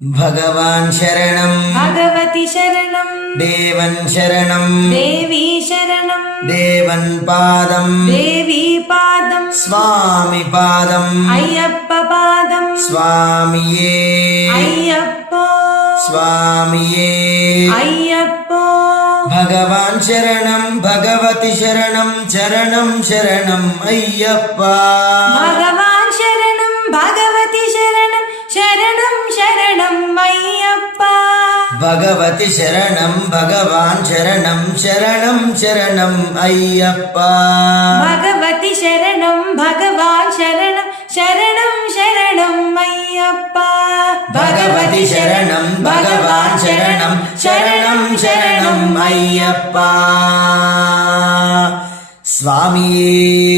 भगवान् शरणं भगवति शरणं देवन् शरणं देवी शरणं देवन् पादं देवी पादं स्वामी पादं अय्यप्प पादं स्वामिये अय्यप्पो स्वामिये अय्यप्पो भगवान् शरणं भगवति शरणं चरणं शरणं अय्यप्पा भगवान् शरणं भगवति शरणं शरणं शरणं अय्यप्पा भगवति शरणं भगवान् शरणं शरणं शरणं अय्यप्पा भगवति शरणं भगवान् शरणं शरणं शरणं अय्यप्पा भगवति शरणं भगवान् शरणं शरणं शरणं अय्यप्पा स्वामिये।